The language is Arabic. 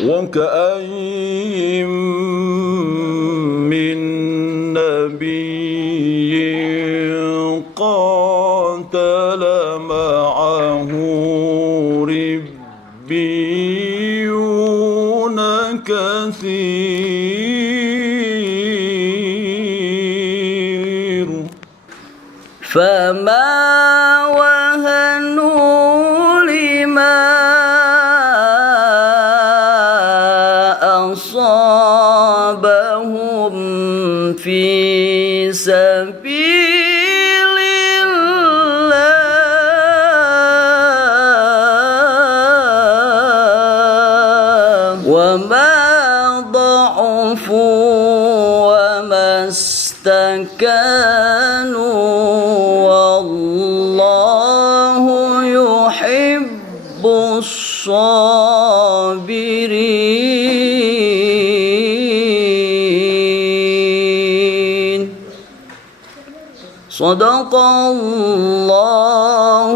وكأين من نبي قاتل معه ربيون كثير فما وهنوا لما أصابهم في سبيل الله وما ضعفوا وما استكانوا والله يحب الصابرين صدق الله